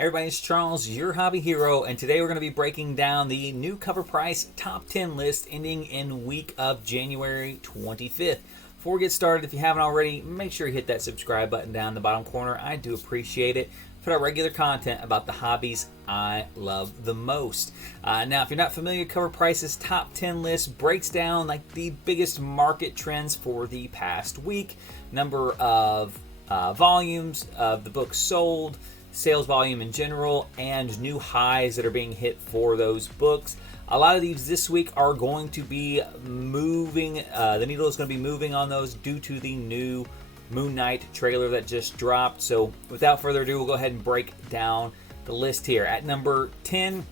Everybody, it's Charles, your hobby hero, and today we're going to be breaking down the new cover price top 10 list ending in week of January 25th. Before we get started, if you haven't already, make sure you hit that subscribe button down in the bottom corner. I do appreciate it. Put out regular content about the hobbies I love the most. Now, if you're not familiar, Cover Price's top 10 list breaks down like the biggest market trends for the past week, number of volumes of the books sold, sales volume in general, and new highs that are being hit for those books. A lot of these this week are going to be moving. The needle is going to be moving on those due to the new Moonknight trailer that just dropped. So without further ado, we'll go ahead and break down the list here. At number 10,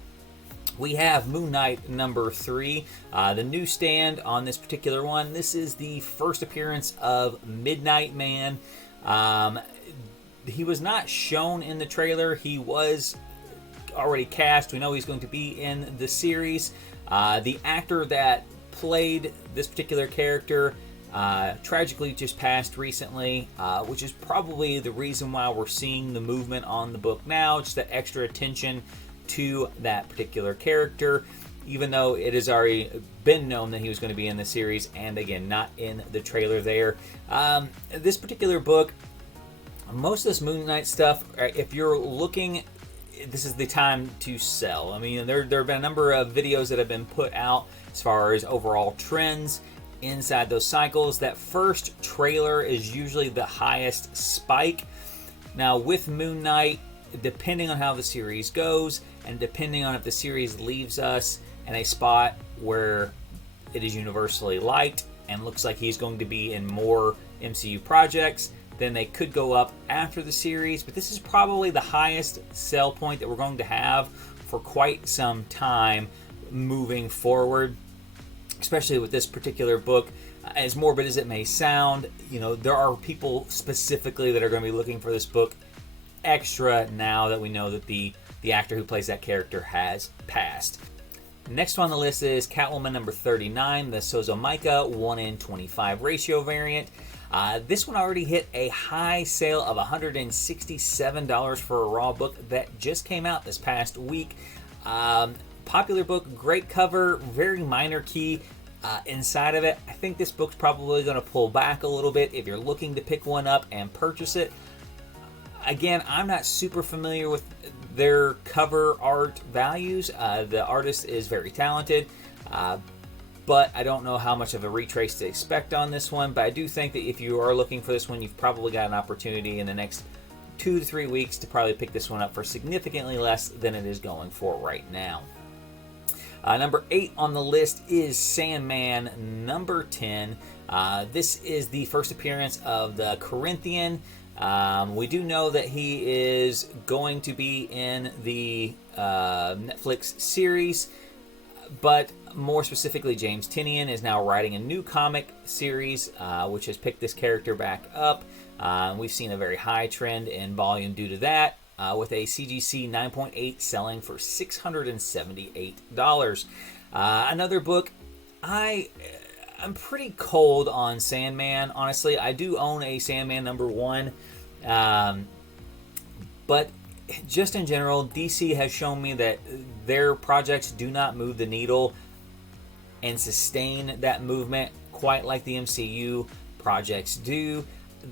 we have Moonknight number 3. The newsstand on this particular one, this is the first appearance of Midnight Man. He was not shown in the trailer. He was already cast. We know he's going to be in the series. The actor that played this particular character tragically just passed recently, which is probably the reason why we're seeing the movement on the book now, just that extra attention to that particular character, even though it has already been known that he was going to be in the series, and again, not in the trailer there. This particular book, most of this Moonknight stuff, if you're looking, this is the time to sell. I mean, there have been a number of videos that have been put out as far as overall trends inside those cycles. That first trailer is usually the highest spike. Now, with Moonknight, depending on how the series goes, and depending on if the series leaves us in a spot where it is universally liked and looks like he's going to be in more MCU projects, then they could go up after the series. But this is probably the highest sell point that we're going to have for quite some time moving forward, especially with this particular book. As morbid as it may sound, you know, there are people specifically that are going to be looking for this book extra now that we know that the actor who plays that character has passed. Next on the list is Catwoman number 39, the Sozomaika 1:25 ratio variant. This one already hit a high sale of $167 for a raw book that just came out this past week. Popular book, great cover, very minor key inside of it. I think this book's probably going to pull back a little bit if you're looking to pick one up and purchase it. Again, I'm not super familiar with their cover art values. The artist is very talented, but I don't know how much of a retrace to expect on this one. But I do think that if you are looking for this one, you've probably got an opportunity in the next 2 to 3 weeks to probably pick this one up for significantly less than it is going for right now. Number 8 on the list is Sandman number 10. This is the first appearance of the Corinthian. We do know that he is going to be in the Netflix series, but more specifically, James Tynion is now writing a new comic series, which has picked this character back up. We've seen a very high trend in volume due to that, with a CGC 9.8 selling for $678. Another book, I'm pretty cold on Sandman, honestly. I do own a Sandman number 1, but just in general, DC has shown me that their projects do not move the needle and sustain that movement quite like the MCU projects do.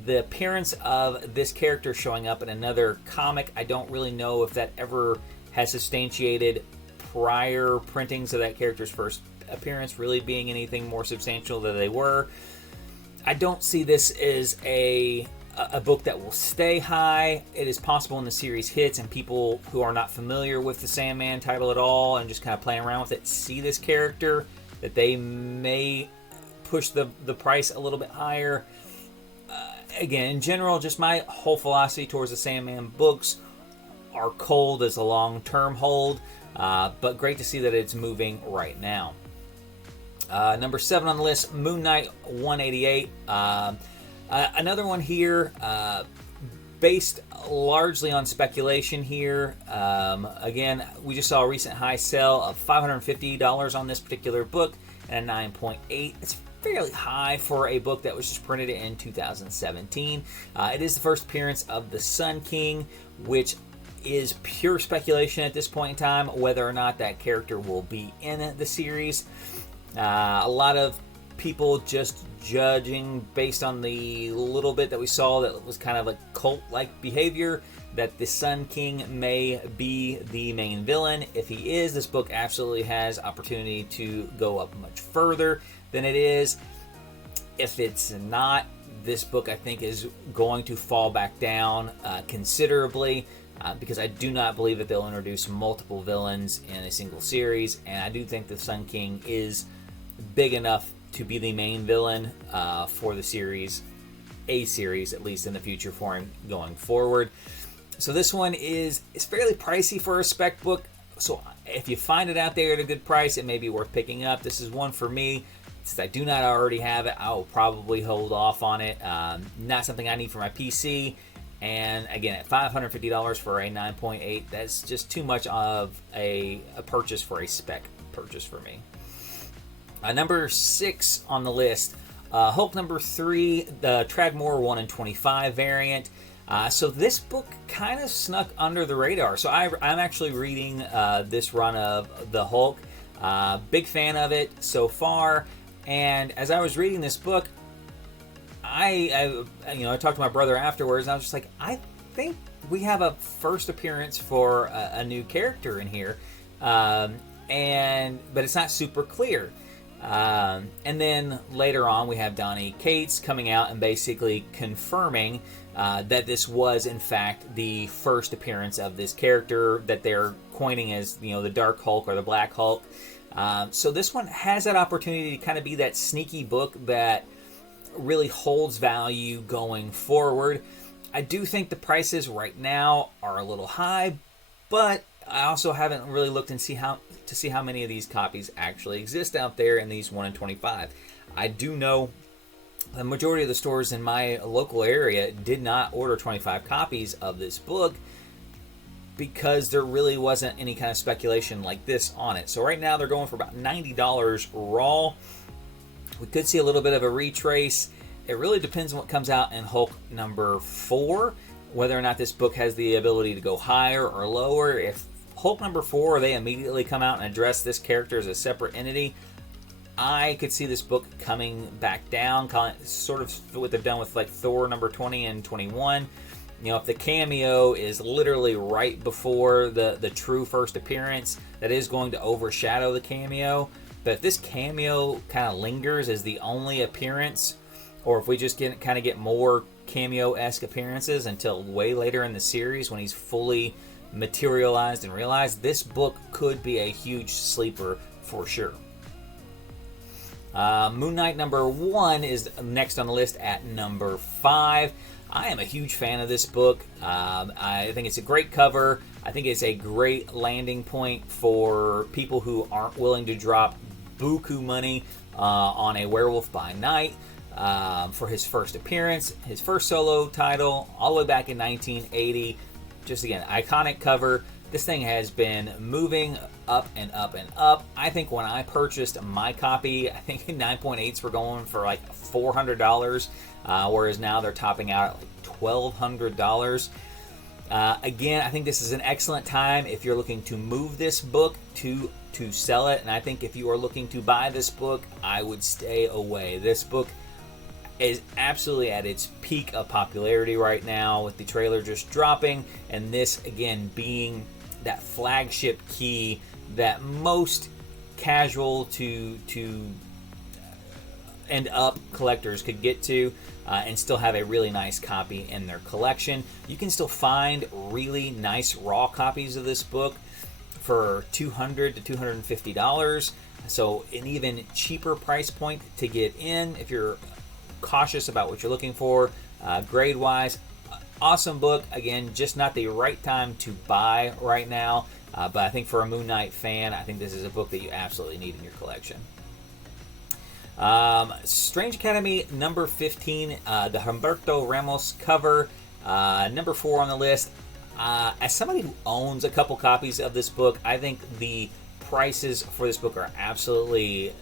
The appearance of this character showing up in another comic, I don't really know if that ever has substantiated prior printings of that character's first appearance really being anything more substantial than they were. I don't see this as a book that will stay high. It is possible when the series hits and people who are not familiar with the Sandman title at all and just kind of playing around with it see this character, that they may push the price a little bit higher. Again, in general, just my whole philosophy towards the Sandman books are cold as a long-term hold, but great to see that it's moving right now. Number 7 on the list, Moonknight 188. Another one here, based largely on speculation here. Again, we just saw a recent high sell of $550 on this particular book and a 9.8. It's fairly high for a book that was just printed in 2017. It is the first appearance of the Sun King, which is pure speculation at this point in time whether or not that character will be in the series. A lot of people just judging based on the little bit that we saw that was kind of a cult-like behavior, that the Sun King may be the main villain. If he is, this book absolutely has opportunity to go up much further than it is. If it's not, this book I think is going to fall back down considerably, because I do not believe that they'll introduce multiple villains in a single series, and I do think the Sun King is big enough to be the main villain for the series, at least in the future for him going forward. So this one is fairly pricey for a spec book, so if you find it out there at a good price, it may be worth picking up. This is one for me. Since I do not already have it, I will probably hold off on it. Not something I need for my PC. And again, at $550 for a 9.8, that's just too much of a purchase for a spec purchase for me. Number 6 on the list, Hulk number 3, the Tragmore 1 in 25 variant. So this book kind of snuck under the radar. So I'm actually reading this run of the Hulk. Big fan of it so far. And as I was reading this book, I talked to my brother afterwards, and I was just like, I think we have a first appearance for a new character in here, but it's not super clear. And then later on, we have Donny Cates coming out and basically confirming that this was in fact the first appearance of this character that they're coining as the Dark Hulk or the Black Hulk. So this one has that opportunity to kind of be that sneaky book that really holds value going forward. I do think the prices right now are a little high, but I also haven't really looked and see how many of these copies actually exist out there in these 1 in 25. I do know the majority of the stores in my local area did not order 25 copies of this book because there really wasn't any kind of speculation like this on it. So right now they're going for about $90 raw. We could see a little bit of a retrace. It really depends on what comes out in Hulk number 4, whether or not this book has the ability to go higher or lower. If Hulk number 4, they immediately come out and address this character as a separate entity, I could see this book coming back down, sort of what they've done with like Thor number 20 and 21. If the cameo is literally right before the true first appearance, that is going to overshadow the cameo. But if this cameo kind of lingers as the only appearance, or if we just get more cameo-esque appearances until way later in the series when he's fully materialized and realized, this book could be a huge sleeper for sure. Moonknight number 1 is next on the list at number 5. I am a huge fan of this book. I think it's a great cover. I think it's a great landing point for people who aren't willing to drop buku money on a Werewolf by Night for his first appearance, his first solo title, all the way back in 1980. Just again, iconic cover. This thing has been moving up and up and up. I think when I purchased my copy, I think 9.8s were going for like $400, whereas now they're topping out at like $1,200. Again, I think this is an excellent time if you're looking to move this book to sell it, and I think if you are looking to buy this book, I would stay away. This book is absolutely at its peak of popularity right now, with the trailer just dropping, and this again being that flagship key that most casual to end up collectors could get to and still have a really nice copy in their collection. You can still find really nice raw copies of this book for $200 to $250, so an even cheaper price point to get in if you're cautious about what you're looking for. Grade wise, awesome book. Again, just not the right time to buy right now, but I think for a Moonknight fan, I think this is a book that you absolutely need in your collection. Strange Academy number 15, the Humberto Ramos cover, number 4 on the list. As somebody who owns a couple copies of this book, I think the prices for this book are absolutely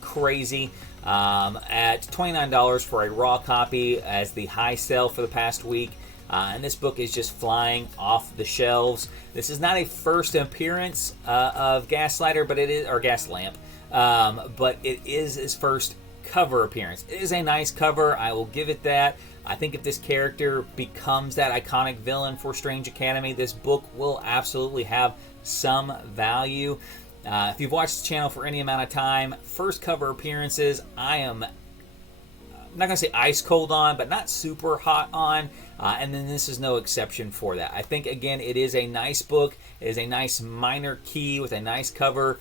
crazy. At $29 for a raw copy as the high sale for the past week. and this book is just flying off the shelves. This is not a first appearance of Gaslighter, but it is, or Gaslamp, but it is his first cover appearance. It is a nice cover, I will give it that. I think if this character becomes that iconic villain for Strange Academy, this book will absolutely have some value. If you've watched the channel for any amount of time, first cover appearances, I'm not going to say ice cold on, but not super hot on. And then this is no exception for that. I think, again, it is a nice book. It is a nice minor key with a nice cover.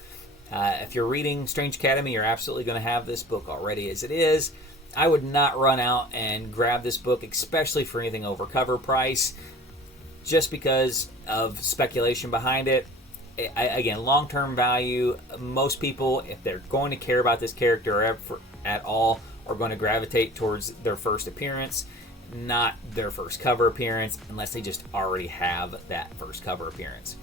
If you're reading Strange Academy, you're absolutely going to have this book already as it is. I would not run out and grab this book, especially for anything over cover price, just because of speculation behind it. Again, long-term value, most people, if they're going to care about this character at all, are going to gravitate towards their first appearance, not their first cover appearance, unless they just already have that first cover appearance.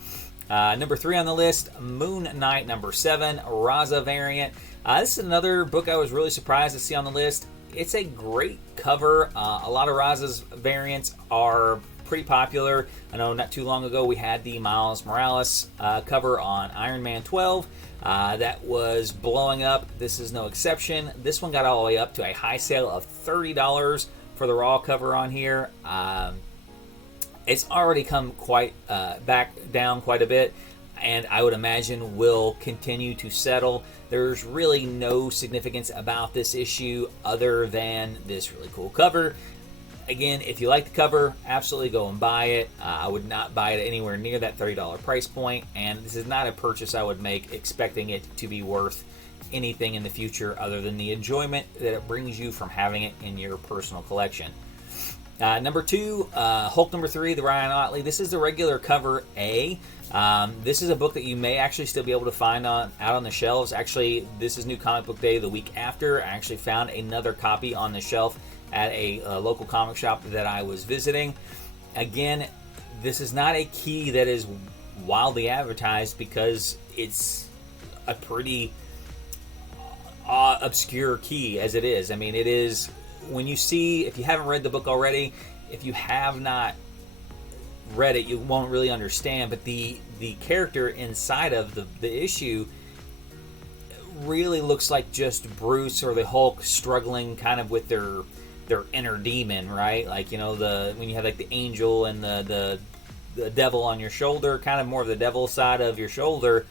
Number 3 on the list, Moonknight, number 7, Raza variant. This is another book I was really surprised to see on the list. It's a great cover. A lot of Raza's variants are pretty popular. I know not too long ago we had the Miles Morales cover on Iron Man 12. That was blowing up. This is no exception. This one got all the way up to a high sale of $30 for the raw cover on here. It's already come quite back down quite a bit, and I would imagine will continue to settle. There's really no significance about this issue other than this really cool cover. Again, if you like the cover, absolutely go and buy it. I would not buy it anywhere near that $30 price point, and this is not a purchase I would make expecting it to be worth anything in the future other than the enjoyment that it brings you from having it in your personal collection. Number 2, Hulk number 3, the Ryan Ottley. This is the regular cover A. This is a book that you may actually still be able to find out on the shelves. Actually, this is New Comic Book Day the week after. I actually found another copy on the shelf at a local comic shop that I was visiting. Again, this is not a key that is wildly advertised because it's a pretty obscure key as it is. I mean, it is, when you see, if you haven't read the book already, if you have not read it, you won't really understand, but the character inside of the issue really looks like just Bruce or the Hulk struggling kind of with their inner demon, right? Like, you know, when you have like the angel and the devil on your shoulder, kind of more of the devil side of your shoulder,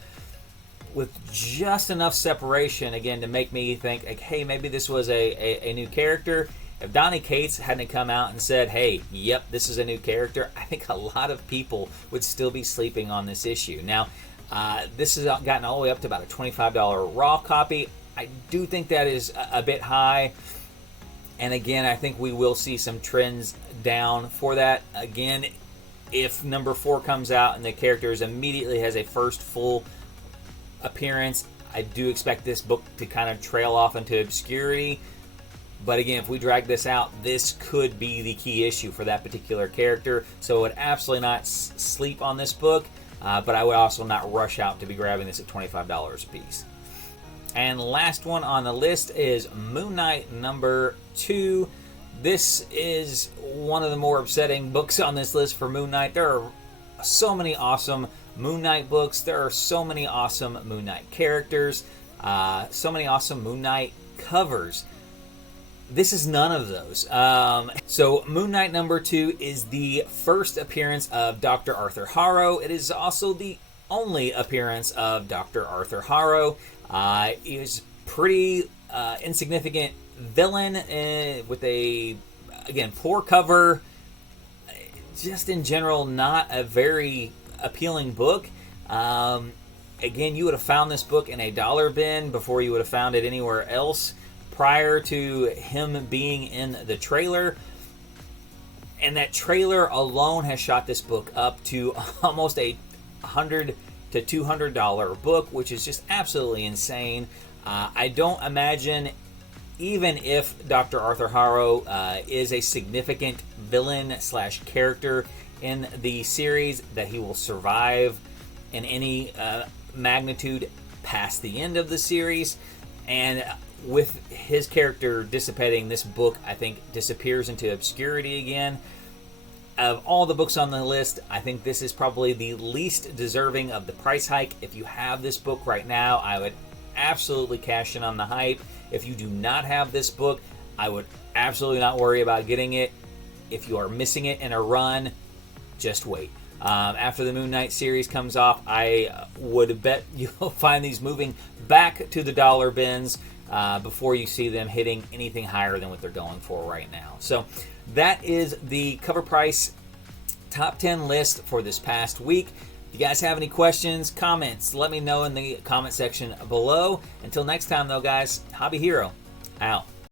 with just enough separation, again, to make me think, like, hey, maybe this was a new character. If Donny Cates hadn't come out and said, hey, yep, this is a new character, I think a lot of people would still be sleeping on this issue. Now, this has gotten all the way up to about a $25 raw copy. I do think that is a bit high. And again, I think we will see some trends down for that. Again, if number 4 comes out and the character immediately has a first full appearance, I do expect this book to kind of trail off into obscurity. But again, if we drag this out, this could be the key issue for that particular character. So I would absolutely not sleep on this book, but I would also not rush out to be grabbing this at $25 a piece. And last one on the list is Moonknight number 2. This is one of the more upsetting books on this list for Moon Knight. There are so many awesome Moon Knight books. There are so many awesome Moon Knight characters. So many awesome Moon Knight covers. This is none of those. So Moon Knight number 2 is the first appearance of Dr. Arthur Harrow. It is also the only appearance of Dr. Arthur Harrow. He was pretty insignificant villain with a, again, poor cover. Just in general, not a very appealing book. Again, you would have found this book in a dollar bin before you would have found it anywhere else prior to him being in the trailer. And that trailer alone has shot this book up to almost a $100 to $200 book, which is just absolutely insane. I don't imagine, even if Dr. Arthur Harrow is a significant villain / character in the series, that he will survive in any magnitude past the end of the series. And with his character dissipating, this book, I think, disappears into obscurity again. of all the books on the list, I think this is probably the least deserving of the price hike. If you have this book right now, I would absolutely cash in on the hype. If you do not have this book, I would absolutely not worry about getting it. If you are missing it in a run, just wait. After the Moonknight series comes off, I would bet you'll find these moving back to the dollar bins before you see them hitting anything higher than what they're going for right now. So that is the Covrpice top 10 list for this past week. If you guys have any questions, comments, let me know in the comment section below. Until next time, though, guys, Hobby Hero out.